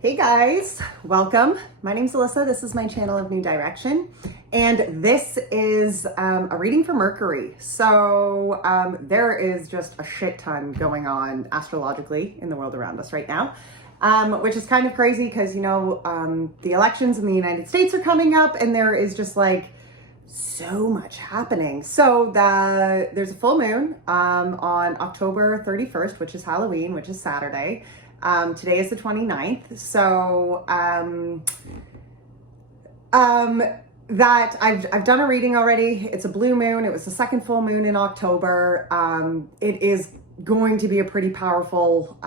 Hey guys, welcome. My name's Alyssa. This is my channel of New Direction, and this is a reading for Mercury. So there is just a shit ton going on astrologically in the world around us right now, which is kind of crazy because, the elections in the United States are coming up, and there is just like so much happening. So there's a full moon on October 31st, which is Halloween, which is Saturday. Today is the 29th. So that I've done a reading already. It's a blue moon. It was the second full moon in October. It is going to be a pretty powerful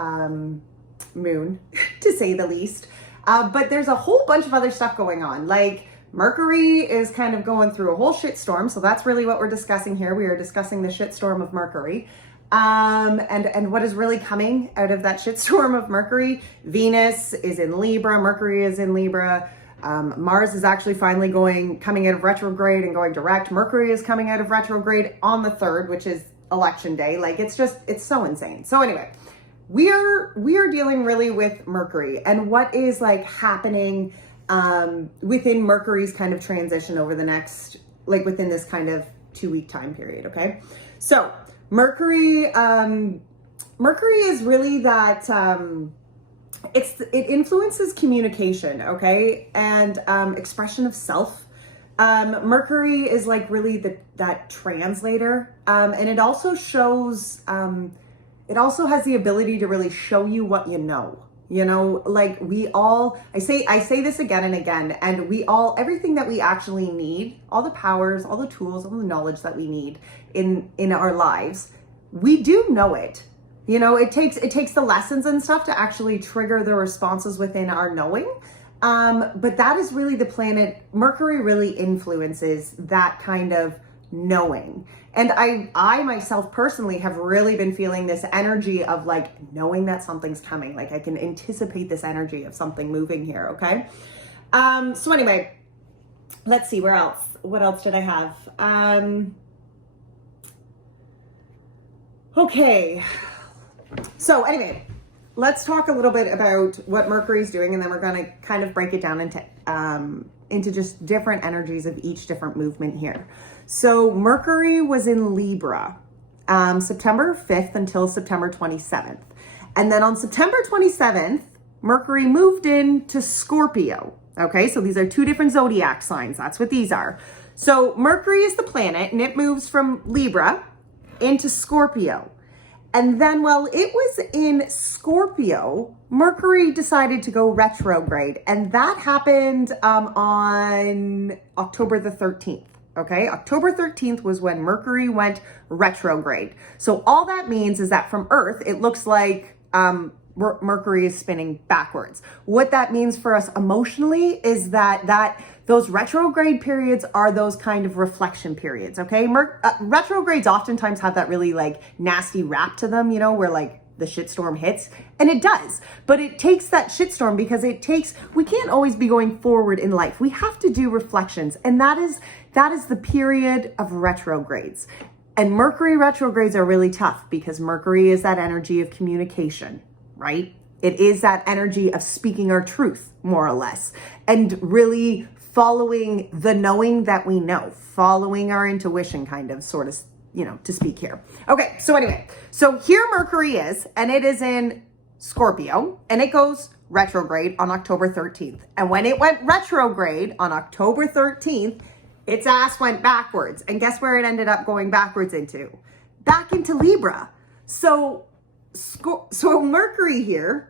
moon, to say the least. But there's a whole bunch of other stuff going on. Like Mercury is kind of going through a whole shitstorm. So that's really what we're discussing here. We are discussing the shitstorm of Mercury. And what is really coming out of that shitstorm of Mercury. Venus is in Libra, Mercury is in Libra. Mars is actually finally coming out of retrograde and going direct. Mercury is coming out of retrograde on the 3rd, which is election day. Like it's so insane. So anyway, we are dealing really with Mercury and what is like happening, within Mercury's kind of transition over the next, like within this kind of 2-week time period. Okay. So Mercury is really that, it influences communication, okay, and expression of self. Mercury is like really that translator, and it also shows, it also has the ability to really show you what you know. Like I say this again and again, and everything that we actually need, all the powers, all the tools, all the knowledge that we need in our lives, we do know it. It takes the lessons and stuff to actually trigger the responses within our knowing. But that is really the planet. Mercury really influences that kind of knowing. And I myself personally have really been feeling this energy of like knowing that something's coming. Like I can anticipate this energy of something moving here. Okay. So anyway, let's see what else did I have? Okay. So anyway, let's talk a little bit about what Mercury's doing, and then we're going to kind of break it down into just different energies of each different movement here. So Mercury was in Libra, September 5th until September 27th. And then on September 27th, Mercury moved into Scorpio. Okay, so these are two different zodiac signs. That's what these are. So Mercury is the planet, and it moves from Libra into Scorpio. And then while it was in Scorpio, Mercury decided to go retrograde. And that happened on October the 13th. Okay, October 13th was when Mercury went retrograde. So all that means is that from Earth, it looks like Mercury is spinning backwards. What that means for us emotionally is that those retrograde periods are those kind of reflection periods, okay? Retrogrades oftentimes have that really like nasty rap to them, where like the shitstorm hits, and it does. But it takes that shitstorm because we can't always be going forward in life. We have to do reflections, and that is the period of retrogrades. And Mercury retrogrades are really tough because Mercury is that energy of communication, right? It is that energy of speaking our truth, more or less, and really following the knowing that we know, following our intuition, kind of, sort of, to speak here. Okay, so anyway, so here Mercury is, and it is in Scorpio, and it goes retrograde on October 13th. And when it went retrograde on October 13th, its ass went backwards. And guess where it ended up going backwards into? Back into Libra. So Mercury here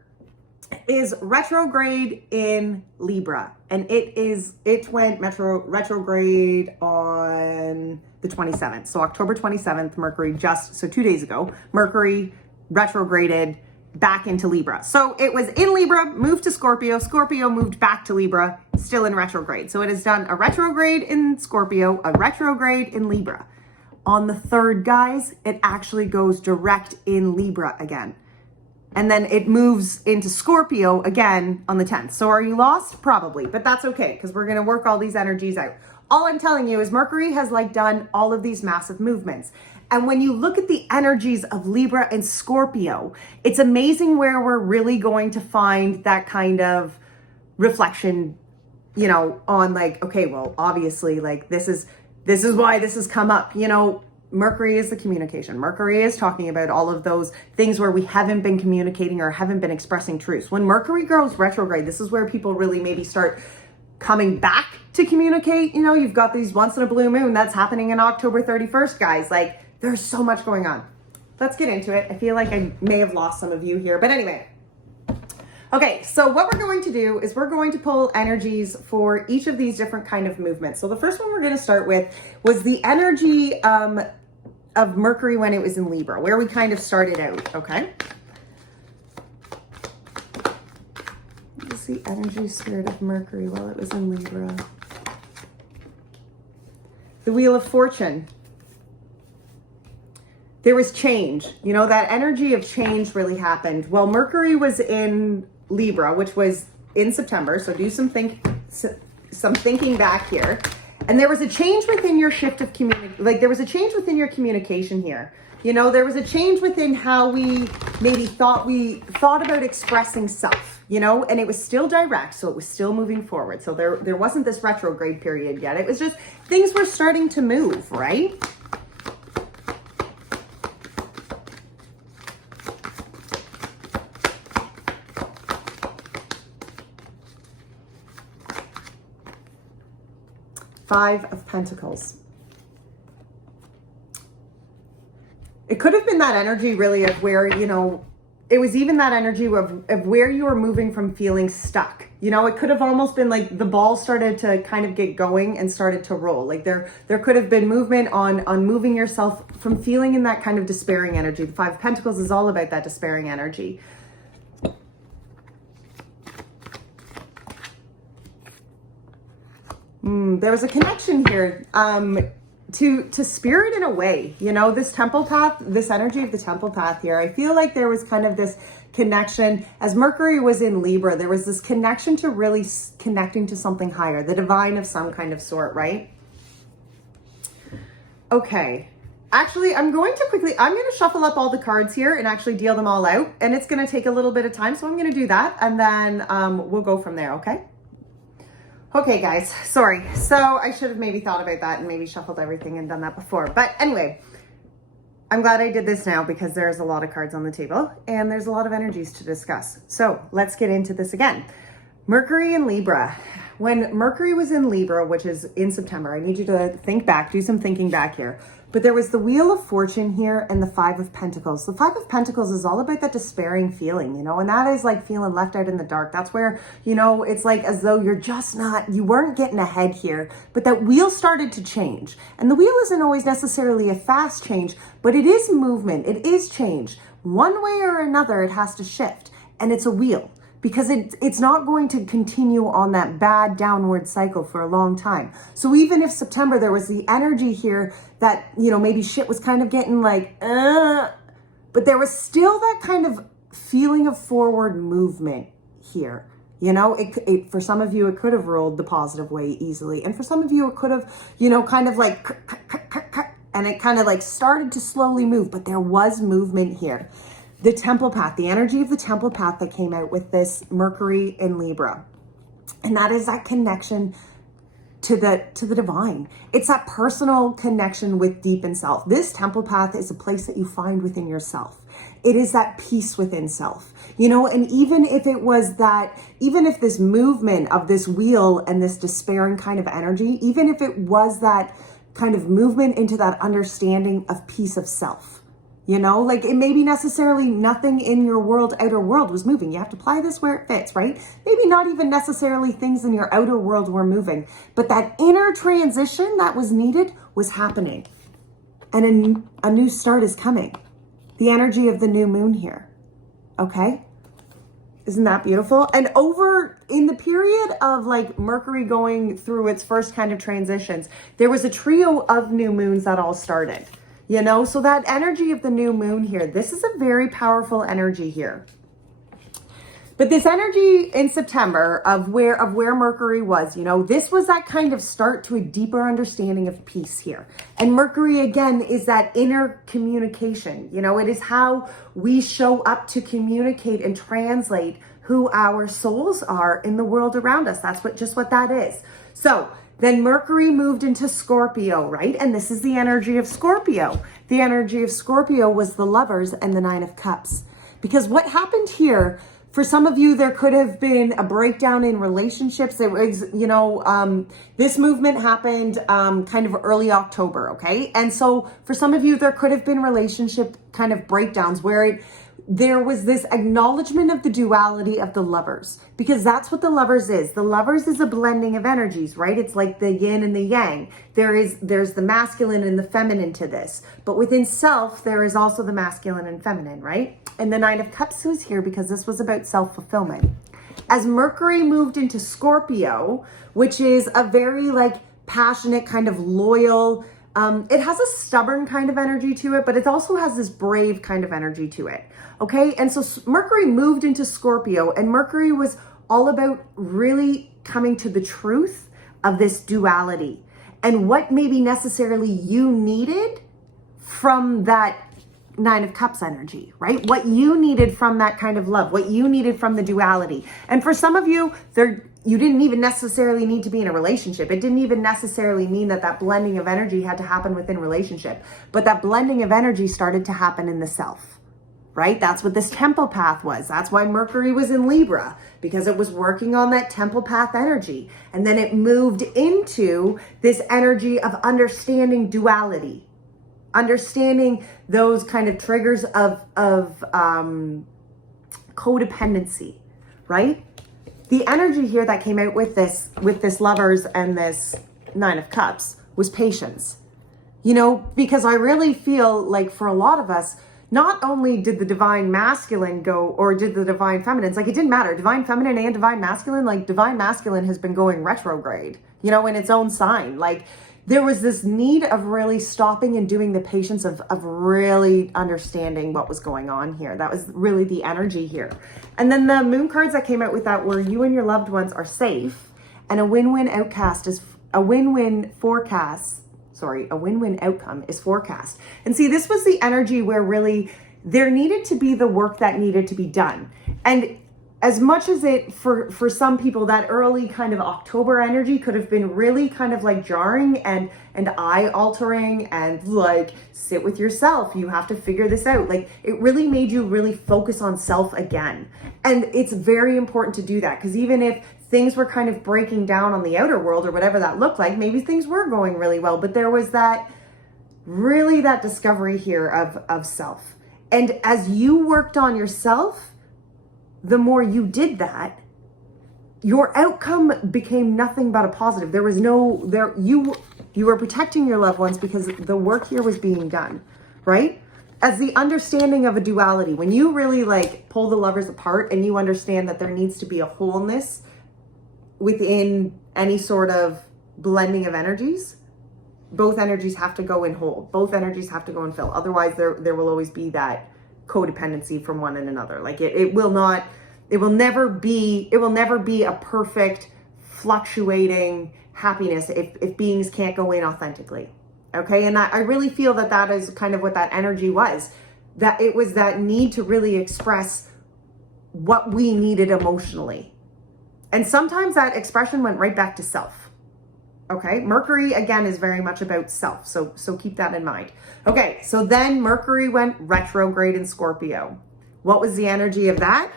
is retrograde in Libra, and it went retrograde on the 27th. So October 27th, Mercury 2 days ago, Mercury retrograded back into Libra. So it was in Libra, moved to Scorpio, Scorpio moved back to Libra, still in retrograde. So it has done a retrograde in Scorpio, a retrograde in Libra. On the 3rd, guys, it actually goes direct in Libra again. And then it moves into Scorpio again on the 10th. So are you lost? Probably, but that's okay because we're going to work all these energies out. All I'm telling you is Mercury has like done all of these massive movements. And when you look at the energies of Libra and Scorpio, it's amazing where we're really going to find that kind of reflection, you know, on like, okay, well, obviously, like this is why this has come up. You know, Mercury is the communication. Mercury is talking about all of those things where we haven't been communicating or haven't been expressing truths. When Mercury goes retrograde, this is where people really maybe start coming back to communicate. You know, you've got these once in a blue moon that's happening in October 31st, guys. Like, there's so much going on. Let's get into it. I feel like I may have lost some of you here, but anyway. Okay, so what we're going to do is we're going to pull energies for each of these different kind of movements. So the first one we're going to start with was the energy of Mercury when it was in Libra, where we kind of started out, okay? What is the energy spirit of Mercury while it was in Libra? The Wheel of Fortune. There was change. You know, that energy of change really happened. Well, Mercury was in Libra, which was in September. So do some thinking back here. And there was a change within your shift of there was a change within your communication here. You know, there was a change within how we maybe thought about expressing self, you know, and it was still direct. So it was still moving forward. So there wasn't this retrograde period yet. It was just things were starting to move, right? Five of Pentacles. It could have been that energy really of where, you know, it was even that energy of where you were moving from feeling stuck. You know, it could have almost been like the ball started to kind of get going and started to roll. Like there could have been movement on moving yourself from feeling in that kind of despairing energy. The Five of Pentacles is all about that despairing energy. There was a connection here to spirit in a way, you know, this temple path, this energy of the temple path here. I feel like there was kind of this connection as Mercury was in Libra. There was this connection to really connecting to something higher, the divine of some kind of sort, right? Okay. Actually, I'm going to shuffle up all the cards here and actually deal them all out. And it's going to take a little bit of time. So I'm going to do that. And then we'll go from there. Okay. Okay, guys, sorry. So I should have maybe thought about that and maybe shuffled everything and done that before. But anyway, I'm glad I did this now because there's a lot of cards on the table and there's a lot of energies to discuss. So let's get into this again. Mercury in Libra. When Mercury was in Libra, which is in September, I need you to think back, do some thinking back here. But there was the Wheel of Fortune here and the Five of Pentacles. The Five of Pentacles is all about that despairing feeling, you know, and that is like feeling left out in the dark. That's where, you know, it's like as though you weren't getting ahead here, but that wheel started to change. And the wheel isn't always necessarily a fast change, but it is movement. It is change. One way or another, it has to shift. And it's a wheel. Because it's not going to continue on that bad downward cycle for a long time. So even if September, there was the energy here that, you know, maybe shit was kind of getting like, but there was still that kind of feeling of forward movement here. You know, it for some of you, it could have rolled the positive way easily. And for some of you, it could have, you know, kind of like, and it kind of like started to slowly move, but there was movement here. The temple path, the energy of the temple path that came out with this Mercury in Libra. And that is that connection to the divine. It's that personal connection with deep in self. This temple path is a place that you find within yourself. It is that peace within self, you know, and even if this movement of this wheel and this despairing kind of energy, even if it was that kind of movement into that understanding of peace of self, you know, like it may be necessarily nothing in your outer world was moving. You have to apply this where it fits, right? Maybe not even necessarily things in your outer world were moving, but that inner transition that was needed was happening. And a new start is coming. The energy of the new moon here. Okay. Isn't that beautiful? And over in the period of like Mercury going through its first kind of transitions, there was a trio of new moons that all started. You know, so that energy of the new moon here, this is a very powerful energy here. But this energy in September of where Mercury was, you know, this was that kind of start to a deeper understanding of peace here. And Mercury, again, is that inner communication. You know, it is how we show up to communicate and translate who our souls are in the world around us. That's what that is. So then Mercury moved into Scorpio, right? And this is the energy of Scorpio. The energy of Scorpio was the Lovers and the Nine of Cups. Because what happened here, for some of you, there could have been a breakdown in relationships. It was, you know, this movement happened kind of early October, okay? And so for some of you, there could have been relationship kind of breakdowns where there was this acknowledgement of the duality of the Lovers, because that's what the Lovers is. The Lovers is a blending of energies, right? It's like the yin and the yang. There's the masculine and the feminine to this, but within self, there is also the masculine and feminine, right? And the Nine of Cups was here because this was about self-fulfillment. As Mercury moved into Scorpio, which is a very like passionate kind of loyal, it has a stubborn kind of energy to it, but it also has this brave kind of energy to it. Okay. And so Mercury moved into Scorpio, and Mercury was all about really coming to the truth of this duality and what maybe necessarily you needed from that Nine of Cups energy, right? What you needed from that kind of love, what you needed from the duality. And for some of you, you didn't even necessarily need to be in a relationship. It didn't even necessarily mean that blending of energy had to happen within relationship, but that blending of energy started to happen in the self, right? That's what this temple path was. That's why Mercury was in Libra, because it was working on that temple path energy. And then it moved into this energy of understanding duality, understanding those kind of triggers of codependency, right? The energy here that came out with this Lovers and this Nine of Cups was patience. You know, because I really feel like for a lot of us, not only did the divine masculine go, or did the divine feminine, it's like it didn't matter. Divine feminine and divine masculine, like divine masculine has been going retrograde, you know, in its own sign. Like there was this need of really stopping and doing the patience of really understanding what was going on here. That was really the energy here. And then the moon cards that came out with that were you and your loved ones are safe, and a win-win outcome is forecast. And see, this was the energy where really there needed to be the work that needed to be done. And as much as it, for some people, that early kind of October energy could have been really kind of like jarring and eye altering and like sit with yourself. You have to figure this out. Like it really made you really focus on self again. And it's very important to do that, because even if things were kind of breaking down on the outer world or whatever that looked like, maybe things were going really well, but there was that discovery here of self. And as you worked on yourself, the more you did that, your outcome became nothing but a positive. There was you were protecting your loved ones because the work here was being done, right? As the understanding of a duality, when you really like pull the Lovers apart and you understand that there needs to be a wholeness within any sort of blending of energies, both energies have to go in whole. Both energies have to go in fill. Otherwise, there will always be that codependency from one and another. Like it will never be a perfect fluctuating happiness if beings can't go in authentically. Okay. And I really feel that is kind of what that energy was, that it was that need to really express what we needed emotionally. And sometimes that expression went right back to self. Okay, Mercury, again, is very much about self. So keep that in mind. Okay, so then Mercury went retrograde in Scorpio. What was the energy of that?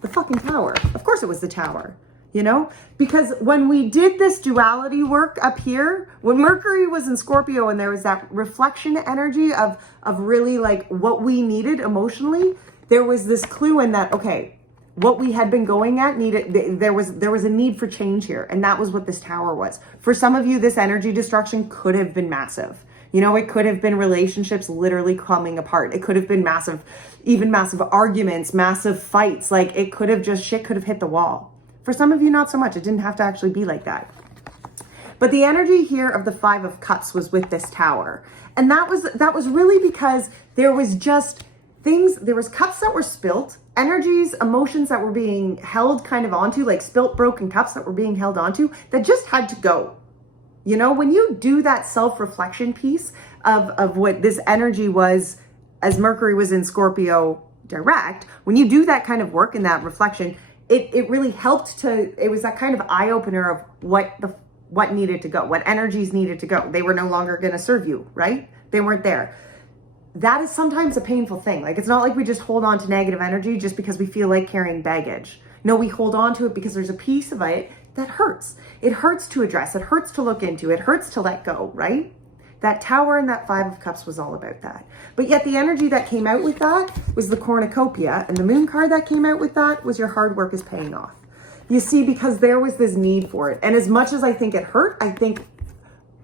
The fucking Tower. Of course it was the Tower, you know? Because when we did this duality work up here, when Mercury was in Scorpio and there was that reflection energy of really like what we needed emotionally, there was this clue in that, okay, what we had been going at there was a need for change here. And that was what this Tower was. For some of you, this energy destruction could have been massive. You know, it could have been relationships literally coming apart. It could have been massive arguments, massive fights. Like it could have shit could have hit the wall. For some of you, not so much. It didn't have to actually be like that. But the energy here of the Five of Cups was with this Tower. And that was really because there was just things, there was cups that were spilt energies, emotions that were being held kind of onto, like spilt broken cups that were being held onto, that just had to go. You know, when you do that self-reflection piece of what this energy was as Mercury was in Scorpio direct, when you do that kind of work in that reflection, it really helped it was that kind of eye-opener of what needed to go, what energies needed to go. They were no longer going to serve you, right? They weren't there. That is sometimes a painful thing. Like, it's not like we just hold on to negative energy just because we feel like carrying baggage. No, we hold on to it because there's a piece of it that hurts. It hurts to address. It hurts to look into. It hurts to let go, right? That Tower and that Five of Cups was all about that. But yet the energy that came out with that was the cornucopia, and the Moon card that came out with that was your hard work is paying off. You see, because there was this need for it. And as much as I think it hurt, I think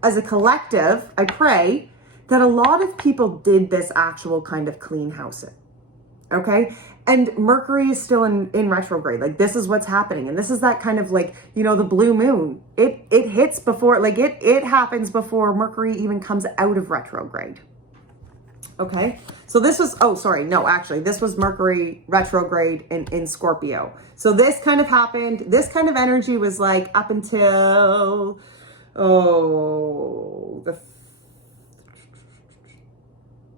as a collective, I pray that a lot of people did this actual kind of clean house it. Okay? And Mercury is still in retrograde. Like, this is what's happening. And this is that kind of like, you know, the blue moon. It hits before, like it happens before Mercury even comes out of retrograde. Okay? So this was, this was Mercury retrograde in Scorpio. So this kind of happened. This kind of energy was like up until, the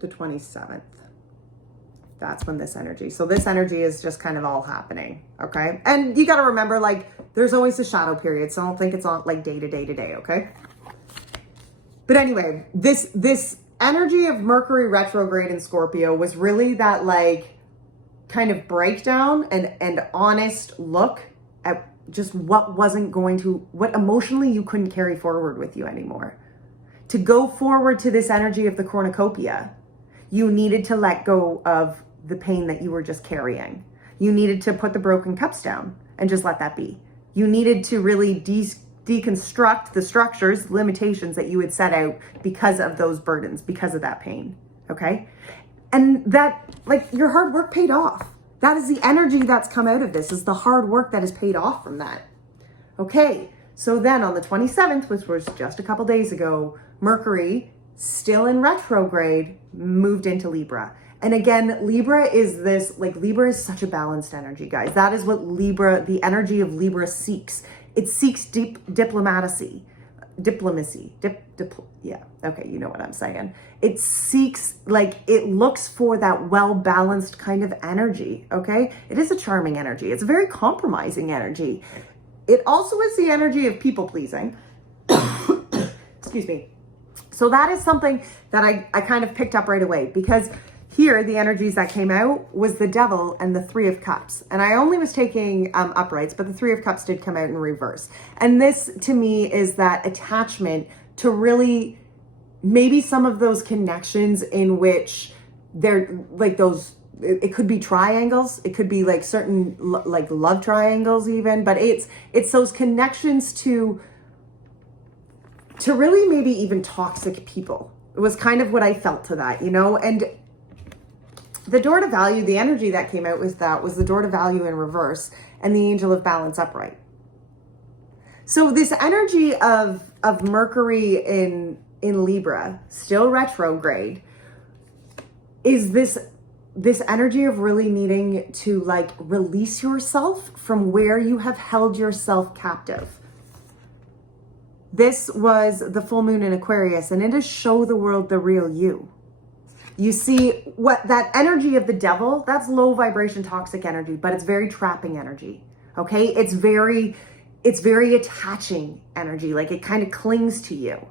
27th. That's when so this energy is just kind of all happening. Okay. And you got to remember, like, there's always a shadow period. So I don't think it's all like day to day to day. Okay. But anyway, this energy of Mercury retrograde in Scorpio was really that like kind of breakdown and honest look at just what emotionally you couldn't carry forward with you anymore. To go forward to this energy of the cornucopia, you needed to let go of the pain that you were just carrying. You needed to put the broken cups down and just let that be. You needed to really deconstruct the structures, limitations that you had set out because of those burdens, because of that pain. Okay? And that, like, your hard work paid off. That is the energy that's come out of this, is the hard work that is paid off from that. Okay, so then on the 27th, which was just a couple days ago, Mercury, still in retrograde, moved into Libra. And again, Libra is such a balanced energy, guys. That is what the energy of Libra seeks. It seeks diplomacy. Yeah, okay, you know what I'm saying. It seeks, it looks for that well-balanced kind of energy, okay? It is a charming energy. It's a very compromising energy. It also is the energy of people-pleasing. Excuse me. So that is something that I kind of picked up right away, because here, the energies that came out was the Devil and the Three of Cups. And I only was taking uprights, but the Three of Cups did come out in reverse. And this, to me, is that attachment to really maybe some of those connections in which they're like those, it could be triangles. It could be like certain like love triangles even, but it's those connections to really maybe even toxic people. It was kind of what I felt to that, you know? And the door to value, the energy that came out with that was the door to value in reverse and the angel of balance upright. So this energy of Mercury in Libra, still retrograde, is this energy of really needing to like release yourself from where you have held yourself captive. This was the full moon in Aquarius, and it is show the world the real you. You see, what that energy of the Devil, that's low vibration toxic energy, but it's very trapping energy. Okay? It's very attaching energy. Like, it kind of clings to you,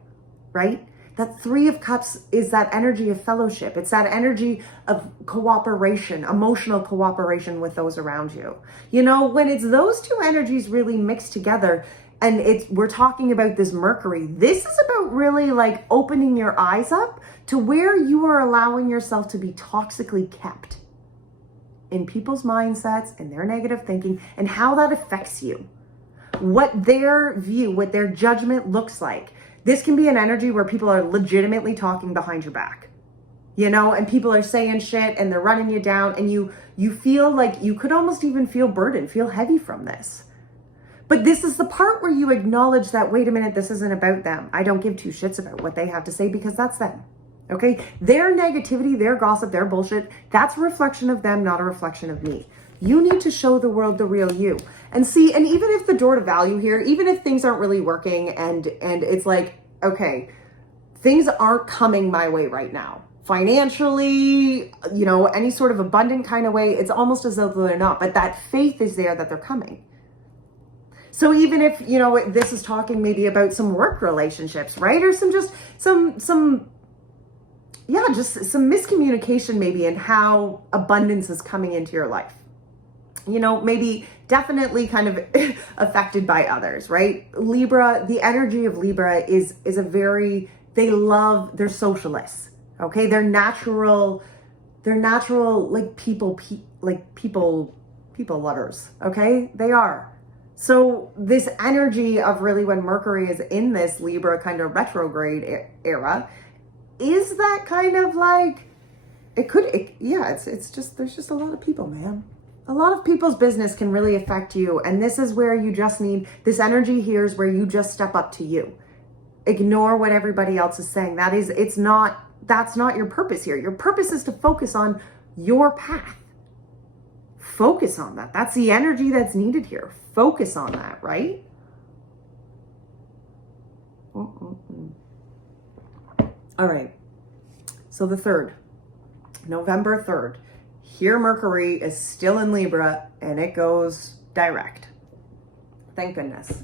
right? That Three of Cups is that energy of fellowship. It's that energy of cooperation, emotional cooperation with those around you. You know, when it's those two energies really mixed together, and we're talking about this Mercury, this is about really like opening your eyes up to where you are allowing yourself to be toxically kept in people's mindsets and their negative thinking, and how that affects you. What their view, what their judgment looks like. This can be an energy where people are legitimately talking behind your back, you know, and people are saying shit and they're running you down, and you feel like you could almost even feel burdened, feel heavy from this. But this is the part where you acknowledge that, wait a minute, this isn't about them. I don't give two shits about what they have to say, because that's them. Okay? Their negativity, their gossip, their bullshit, that's a reflection of them, not a reflection of me. You need to show the world the real you. And see, and even if the door to value here, even if things aren't really working and it's like, okay, things aren't coming my way right now. Financially, you know, any sort of abundant kind of way, it's almost as though they're not, but that faith is there that they're coming. So even if, you know, this is talking maybe about some work relationships, right? Or just some miscommunication maybe in how abundance is coming into your life. You know, maybe definitely kind of affected by others, right? Libra, the energy of Libra is they're socialists, okay? They're natural like people lovers, okay? They are. So this energy of really when Mercury is in this Libra kind of retrograde era, is that kind of like, it's just, there's just a lot of people, man. A lot of people's business can really affect you. And this is where you just need, this energy here is where you just step up to you. Ignore what everybody else is saying. That's not your purpose here. Your purpose is to focus on your path. Focus on that. That's the energy that's needed here. Focus on that, right? All right. So the 3rd, November 3rd, here Mercury is still in Libra and it goes direct. Thank goodness.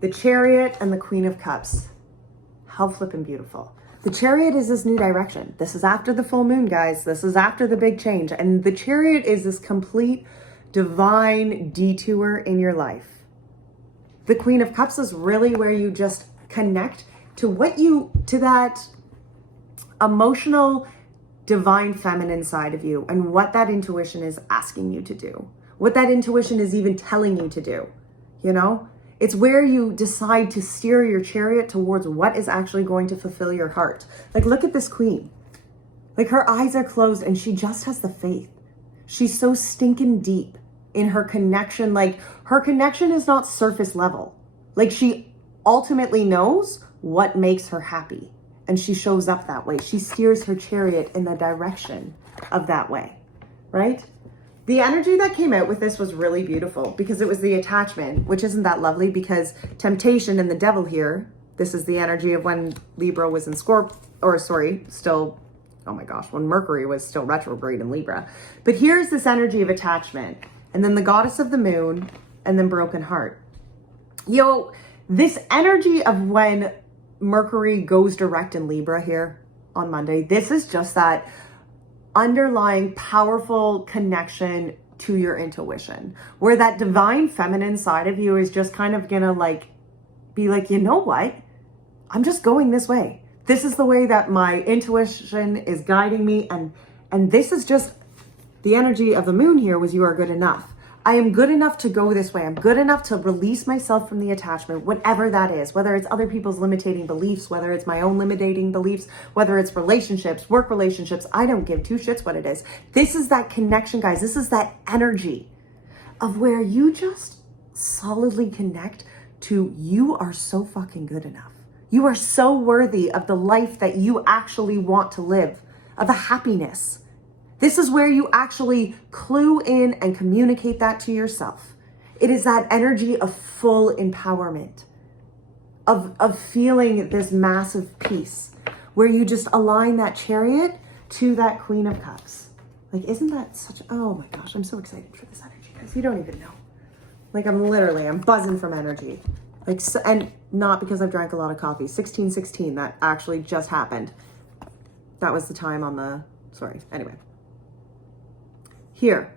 The Chariot and the Queen of Cups. How flippin' beautiful. The Chariot is this new direction. This is after the full moon, guys. This is after the big change. And the Chariot is this complete divine detour in your life. The Queen of Cups is really where you just connect to that emotional, divine feminine side of you and what that intuition is asking you to do. What that intuition is even telling you to do, you know? It's where you decide to steer your chariot towards what is actually going to fulfill your heart. Like, look at this queen. Like, her eyes are closed and she just has the faith. She's so stinking deep in her connection. Like, her connection is not surface level. Like, she ultimately knows what makes her happy. And she shows up that way. She steers her chariot in the direction of that way, right? The energy that came out with this was really beautiful because it was the attachment, which isn't that lovely because temptation and the devil here, this is the energy of when Libra was in when Mercury was still retrograde in Libra. But here's this energy of attachment and then the goddess of the moon and then broken heart. This energy of when Mercury goes direct in Libra here on Monday, this is just that underlying powerful connection to your intuition, where that divine feminine side of you is just kind of gonna be like, you know what? I'm just going this way. This is the way that my intuition is guiding me. And this is just the energy of the moon here was you are good enough. I am good enough to go this way. I'm good enough to release myself from the attachment, whatever that is, whether it's other people's limiting beliefs, whether it's my own limiting beliefs, whether it's relationships, work relationships. I don't give two shits what it is. This is that connection, guys. This is that energy of where you just solidly connect to you are so fucking good enough. You are so worthy of the life that you actually want to live, of the happiness. This is where you actually clue in and communicate that to yourself. It is that energy of full empowerment, of feeling this massive peace, where you just align that chariot to that Queen of Cups. Like, isn't that such, oh my gosh, I'm so excited for this energy, guys. You don't even know. Like, I'm buzzing from energy. Like, so, and not because I've drank a lot of coffee. 1616, that actually just happened. That was the time on the, anyway. Here,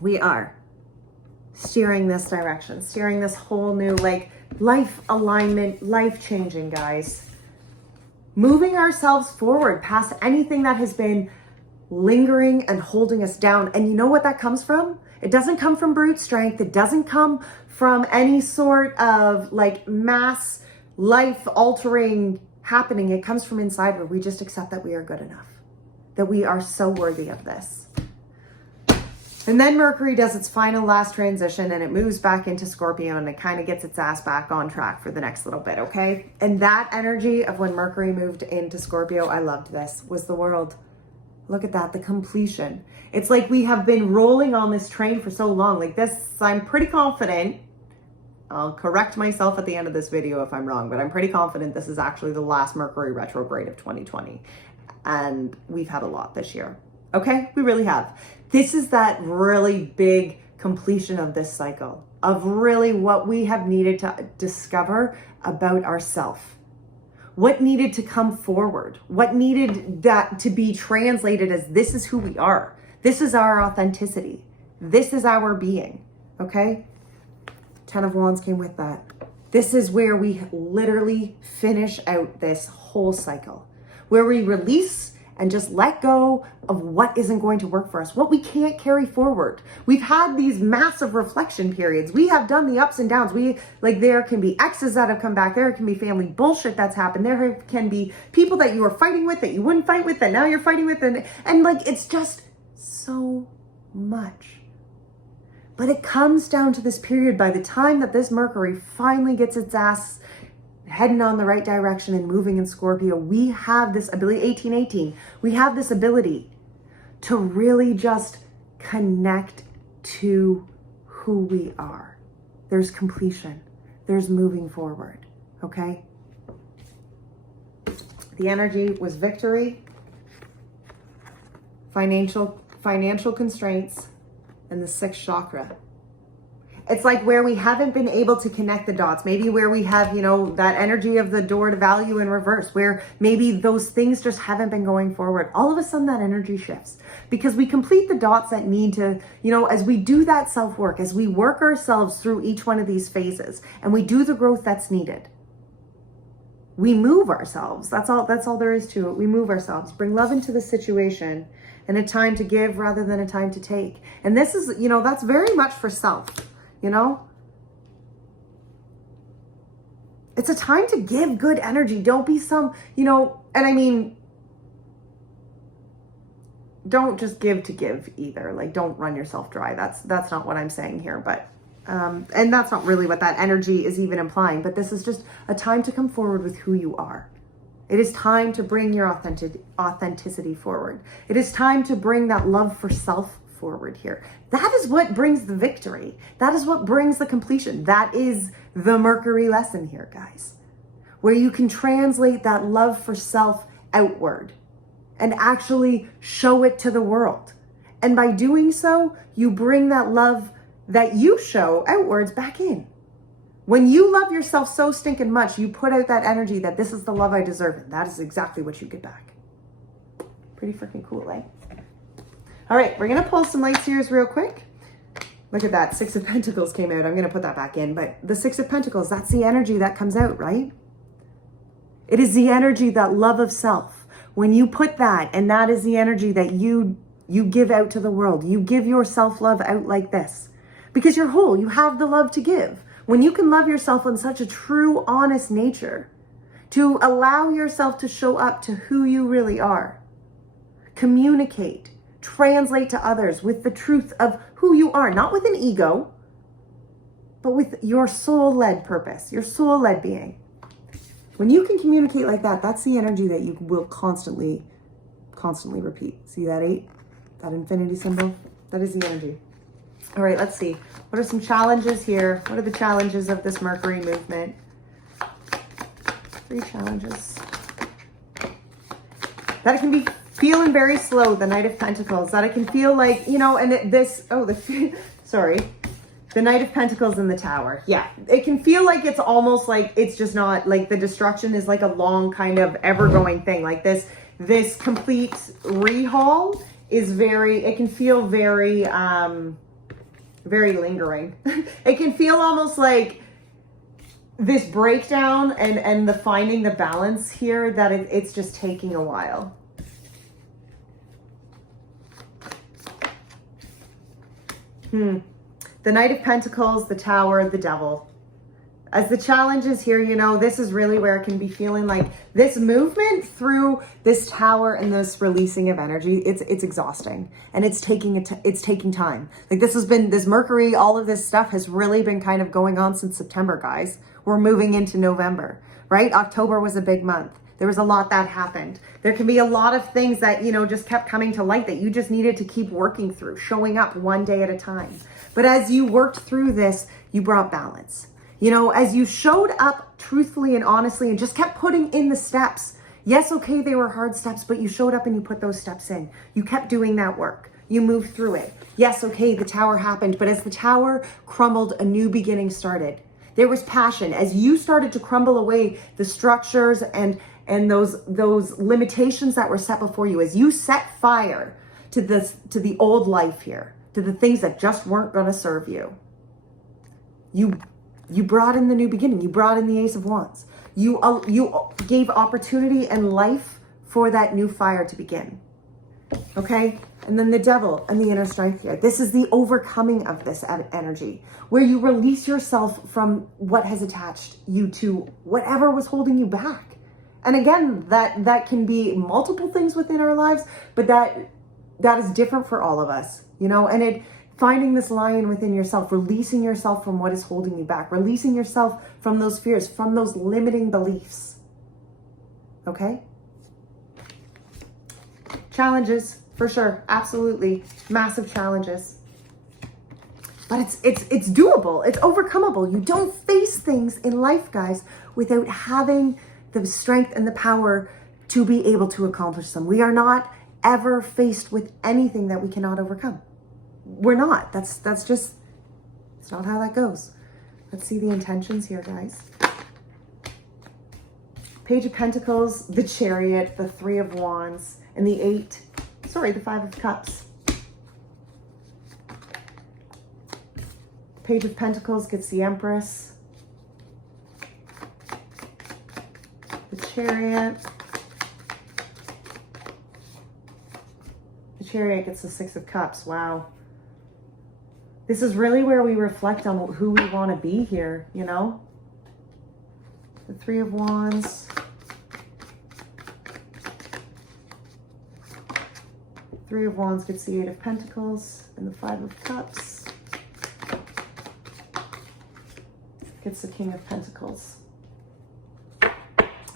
we are steering this direction, steering this whole new, life alignment, life changing, guys. Moving ourselves forward past anything that has been lingering and holding us down. And you know what that comes from? It doesn't come from brute strength. It doesn't come from any sort of mass life altering happening. It comes from inside where we just accept that we are good enough, that we are so worthy of this. And then Mercury does its final last transition and it moves back into Scorpio and it kind of gets its ass back on track for the next little bit, okay? And that energy of when Mercury moved into Scorpio, I loved this, was the world. Look at that, the completion. It's like we have been rolling on this train for so long. Like this, I'm pretty confident. I'll correct myself at the end of this video if I'm wrong, but I'm pretty confident this is actually the last Mercury retrograde of 2020. And we've had a lot this year. Okay, we really have. This is that really big completion of this cycle, of really what we have needed to discover about ourselves. What needed to come forward? What needed that to be translated as this is who we are. This is our authenticity. This is our being, okay? 10 of Wands came with that. This is where we literally finish out this whole cycle, where we release and just let go of what isn't going to work for us, what we can't carry forward. We've had these massive reflection periods. We have done the ups and downs. There can be exes that have come back. There can be family bullshit that's happened. There can be people that you were fighting with that you wouldn't fight with that now you're fighting with. And like, it's just so much. But it comes down to this period by the time that this Mercury finally gets its ass heading on the right direction and moving in Scorpio, we have this ability, 1818, we have this ability to really just connect to who we are. There's completion. There's moving forward, okay? The energy was victory, financial constraints, and the 6th chakra. It's like where we haven't been able to connect the dots. Maybe where we have, that energy of the door to value in reverse, where maybe those things just haven't been going forward. All of a sudden that energy shifts because we complete the dots that need to, as we do that self-work, as we work ourselves through each one of these phases and we do the growth that's needed. We move ourselves. That's all there is to it. We move ourselves, bring love into the situation and a time to give rather than a time to take. And this is, that's very much for self. It's a time to give good energy. Don't be and I mean, don't just give to give either. Like, don't run yourself dry. That's not what I'm saying here, but, and that's not really what that energy is even implying, but this is just a time to come forward with who you are. It is time to bring your authenticity forward. It is time to bring that love for self forward here. That is what brings the victory. That is what brings the completion. That is the Mercury lesson here, guys, where you can translate that love for self outward and actually show it to the world. And by doing so, you bring that love that you show outwards back in. When you love yourself so stinking much, you put out that energy that this is the love I deserve. And that is exactly what you get back. Pretty freaking cool, eh? All right, we're going to pull some light seers real quick. Look at that. 6 of Pentacles came out. I'm going to put that back in. But the 6 of Pentacles, that's the energy that comes out, right? It is the energy, that love of self. When you put that, and that is the energy that you give out to the world. You give your self-love out like this. Because you're whole. You have the love to give. When you can love yourself in such a true, honest nature, to allow yourself to show up to who you really are. Communicate. Translate to others with the truth of who you are, not with an ego, but with your soul-led purpose, your soul-led being. When you can communicate like that, that's the energy that you will constantly repeat. See that 8? That infinity symbol? That is the energy. All right, let's see. What are some challenges here? What are the challenges of this Mercury movement? 3 challenges. That it can be feeling very slow, the Knight of Pentacles. That it can feel like, the Knight of Pentacles in the Tower. Yeah, it can feel like it's almost like it's just not, like the destruction is like a long kind of ever-going thing. Like this complete rehaul is it can feel very, very lingering. It can feel almost like this breakdown and the finding the balance here, that it's just taking a while. The Knight of Pentacles, the Tower, the Devil. As the challenges here, this is really where it can be feeling like this movement through this Tower and this releasing of energy. It's exhausting, and it's taking time. Like this Mercury, all of this stuff has really been kind of going on since September, guys. We're moving into November, right? October was a big month. There was a lot that happened. There can be a lot of things that, you know, just kept coming to light that you just needed to keep working through, showing up one day at a time. But as you worked through this, you brought balance. You know, as you showed up truthfully and honestly and just kept putting in the steps. Yes, okay, they were hard steps, but you showed up and you put those steps in. You kept doing that work. You moved through it. Yes, okay, the tower happened, but as the tower crumbled, a new beginning started. There was passion. As you started to crumble away the structures and those limitations that were set before you, as you set fire to the old life here, to the things that just weren't going to serve you, you brought in the new beginning. You brought in the Ace of Wands. You gave opportunity and life for that new fire to begin. Okay? And then the Devil and the inner strength here. This is the overcoming of this energy, where you release yourself from what has attached you to whatever was holding you back. And again, that can be multiple things within our lives, but that is different for all of us, you know, and finding this lion within yourself, releasing yourself from what is holding you back, releasing yourself from those fears, from those limiting beliefs. Okay? Challenges, for sure. Absolutely. Massive challenges. But it's doable. It's overcomable. You don't face things in life, guys, without having the strength and the power to be able to accomplish them. We are not ever faced with anything that we cannot overcome. We're not. That's just, it's not how that goes. Let's see the intentions here, guys. Page of Pentacles, the Chariot, the Three of Wands, and the Five of Cups. Page of Pentacles gets the Empress, the Chariot. The Chariot gets the Six of Cups. Wow. This is really where we reflect on who we want to be here, you know? The Three of Wands. Three of Wands gets the Eight of Pentacles, and the Five of Cups gets the King of Pentacles.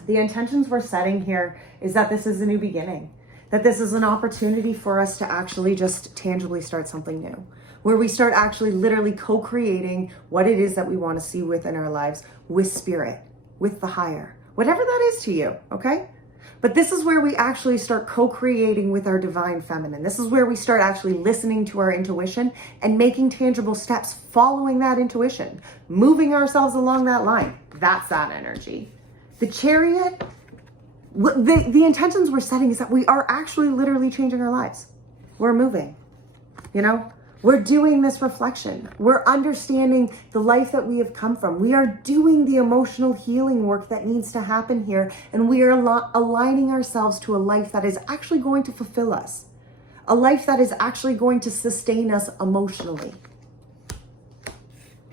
The intentions we're setting here is that this is a new beginning, that this is an opportunity for us to actually just tangibly start something new, where we start actually literally co-creating what it is that we want to see within our lives with spirit, with the higher, whatever that is to you, okay? But this is where we actually start co-creating with our divine feminine. This is where we start actually listening to our intuition and making tangible steps following that intuition, moving ourselves along that line. That's that energy. The Chariot, the intentions we're setting is that we are actually literally changing our lives. We're moving, you know? We're doing this reflection. We're understanding the life that we have come from. We are doing the emotional healing work that needs to happen here. And we are aligning ourselves to a life that is actually going to fulfill us. A life that is actually going to sustain us emotionally.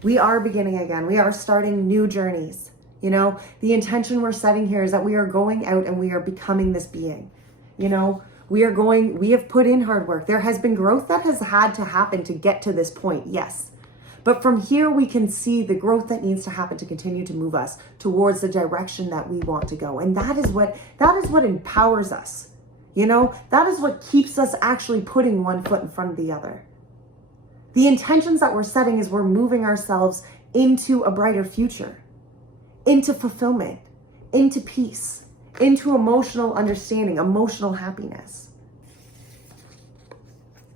We are beginning again. We are starting new journeys. You know, the intention we're setting here is that we are going out and we are becoming this being, you know. We have put in hard work. There has been growth that has had to happen to get to this point, yes. But from here, we can see the growth that needs to happen to continue to move us towards the direction that we want to go. And that is what empowers us. You know, that is what keeps us actually putting one foot in front of the other. The intentions that we're setting is we're moving ourselves into a brighter future, into fulfillment, into peace, into emotional understanding, emotional happiness.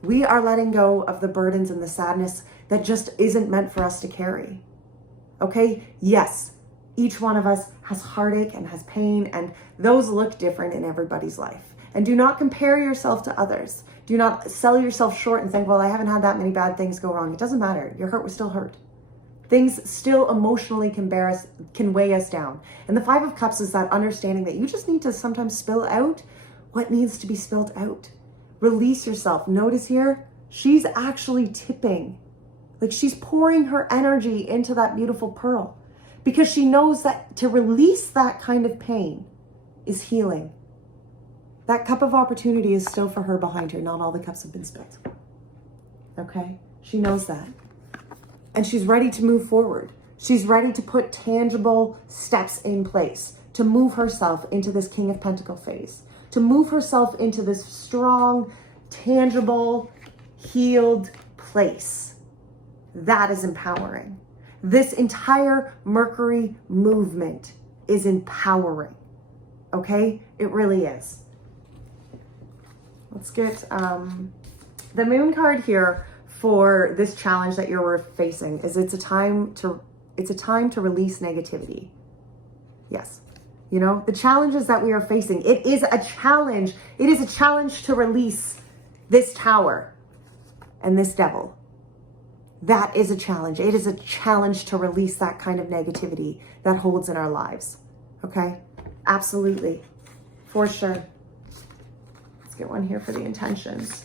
We are letting go of the burdens and the sadness that just isn't meant for us to carry. Okay? Yes, each one of us has heartache and has pain, and those look different in everybody's life. And do not compare yourself to others. Do not sell yourself short and think, well, I haven't had that many bad things go wrong. It doesn't matter. Your hurt was still hurt. Things still emotionally can weigh us down. And the Five of Cups is that understanding that you just need to sometimes spill out what needs to be spilled out. Release yourself. Notice here, she's actually tipping. Like she's pouring her energy into that beautiful pearl because she knows that to release that kind of pain is healing. That cup of opportunity is still for her behind her. Not all the cups have been spilled. Okay? She knows that. And she's ready to move forward. She's ready to put tangible steps in place to move herself into this King of Pentacle phase, to move herself into this strong, tangible, healed place. That is empowering. This entire Mercury movement is empowering. Okay? It really is. Let's get the moon card here for this challenge that you're facing. Is it's a time to release negativity. Yes. You know, the challenges that we are facing, it is a challenge. It is a challenge to release this tower and this devil. That is a challenge. It is a challenge to release that kind of negativity that holds in our lives. Okay? Absolutely. For sure. Let's get one here for the intentions.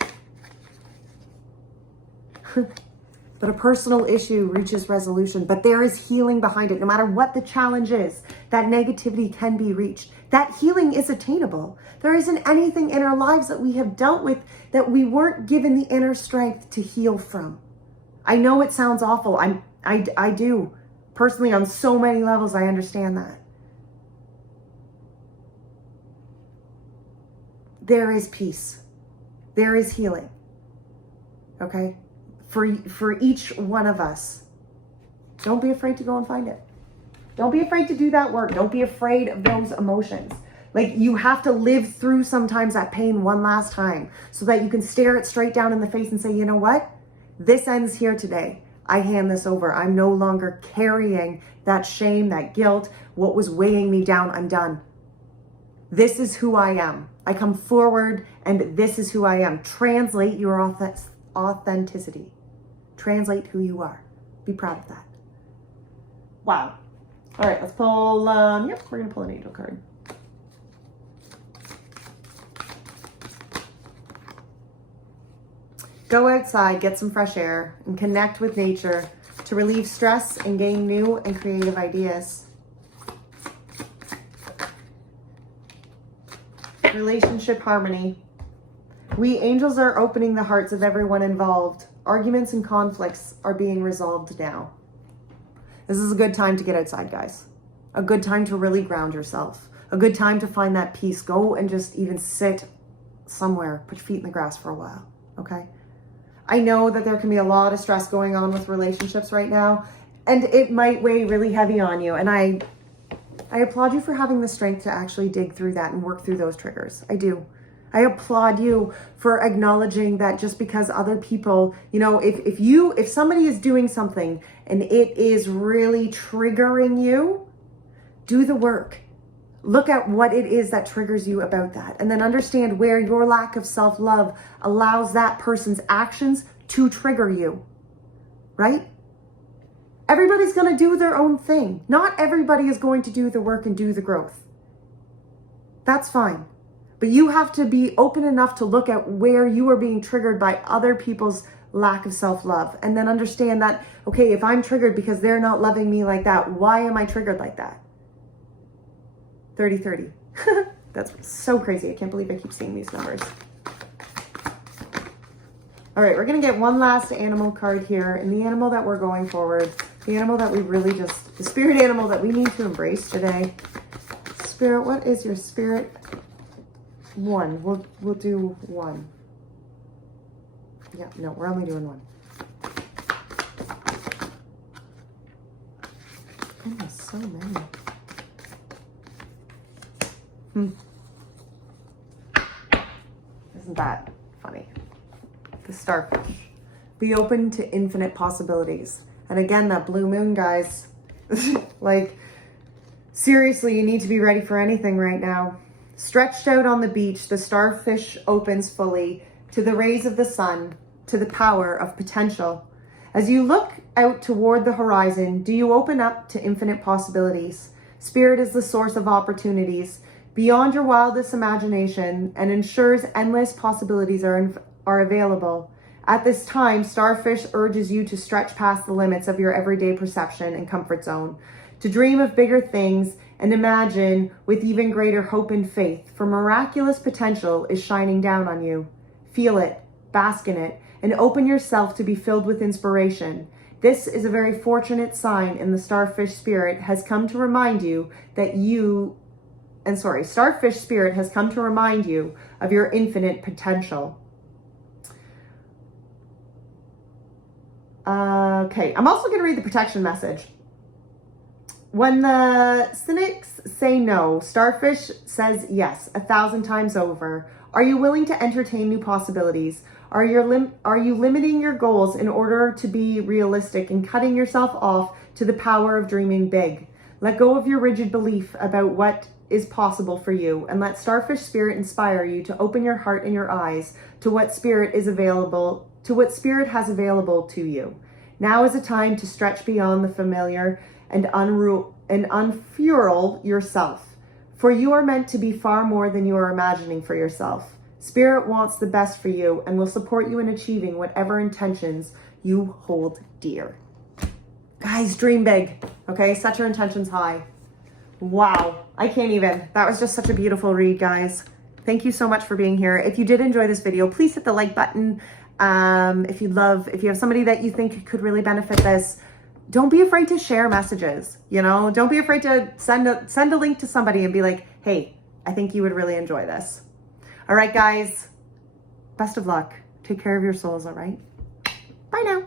But a personal issue reaches resolution, but there is healing behind it. No matter what the challenge is, that negativity can be reached. That healing is attainable. There isn't anything in our lives that we have dealt with that we weren't given the inner strength to heal from. I know it sounds awful. I do. Personally, on so many levels, I understand that. There is peace. There is healing. Okay? For each one of us. Don't be afraid to go and find it. Don't be afraid to do that work. Don't be afraid of those emotions. Like, you have to live through sometimes that pain one last time so that you can stare it straight down in the face and say, you know what? This ends here today. I hand this over. I'm no longer carrying that shame, that guilt, what was weighing me down. I'm done. This is who I am. I come forward and this is who I am. Translate your authenticity. Translate who you are. Be proud of that. Wow. All right, let's pull, we're going to pull an angel card. Go outside, get some fresh air, and connect with nature to relieve stress and gain new and creative ideas. Relationship harmony. We angels are opening the hearts of everyone involved. Arguments and conflicts are being resolved now. This is a good time to get outside, guys. A good time to really ground yourself. A good time to find that peace. Go and just even sit somewhere. Put your feet in the grass for a while, okay? I know that there can be a lot of stress going on with relationships right now, and it might weigh really heavy on you. And I applaud you for having the strength to actually dig through that and work through those triggers. I do. I applaud you for acknowledging that just because other people, you know, if somebody is doing something and it is really triggering you, do the work. Look at what it is that triggers you about that, and then understand where your lack of self-love allows that person's actions to trigger you, right? Everybody's going to do their own thing. Not everybody is going to do the work and do the growth. That's fine. But you have to be open enough to look at where you are being triggered by other people's lack of self-love, and then understand that, okay, if I'm triggered because they're not loving me like that, why am I triggered like that? 30-30. That's so crazy. I can't believe I keep seeing these numbers. All right, we're going to get one last animal card here. And the animal that we're going forward, the animal that we really the spirit animal that we need to embrace today. Spirit, what is your spirit? One. We'll do one. Yeah, no, we're only doing one. Goodness, so many. Isn't that funny? The starfish. Be open to infinite possibilities. And again, that blue moon, guys. Like, seriously, you need to be ready for anything right now. Stretched out on the beach, the starfish opens fully to the rays of the sun, to the power of potential. As you look out toward the horizon, do you open up to infinite possibilities? Spirit is the source of opportunities beyond your wildest imagination and ensures endless possibilities are available. At this time, Starfish urges you to stretch past the limits of your everyday perception and comfort zone, to dream of bigger things and imagine with even greater hope and faith, for miraculous potential is shining down on you. Feel it, bask in it, and open yourself to be filled with inspiration. This is a very fortunate sign, and the starfish spirit has come to remind you that you Starfish spirit has come to remind you of your infinite potential. Okay, I'm also going to read the protection message. When the cynics say no, Starfish says yes 1,000 times over. Are you willing to entertain new possibilities? Are you limiting your goals in order to be realistic and cutting yourself off to the power of dreaming big? Let go of your rigid belief about what is possible for you, and let Starfish Spirit inspire you to open your heart and your eyes to what Spirit has available to you. Now is a time to stretch beyond the familiar and unfurl yourself, for you are meant to be far more than you are imagining for yourself. Spirit wants the best for you and will support you in achieving whatever intentions you hold dear. Guys, dream big, okay? Set your intentions high. Wow, I can't even. That was just such a beautiful read, guys. Thank you so much for being here. If you did enjoy this video, please hit the like button. If you have somebody that you think could really benefit this, don't be afraid to share messages, you know? Don't be afraid to send a link to somebody and be like, hey, I think you would really enjoy this. All right, guys, best of luck. Take care of your souls, all right? Bye now.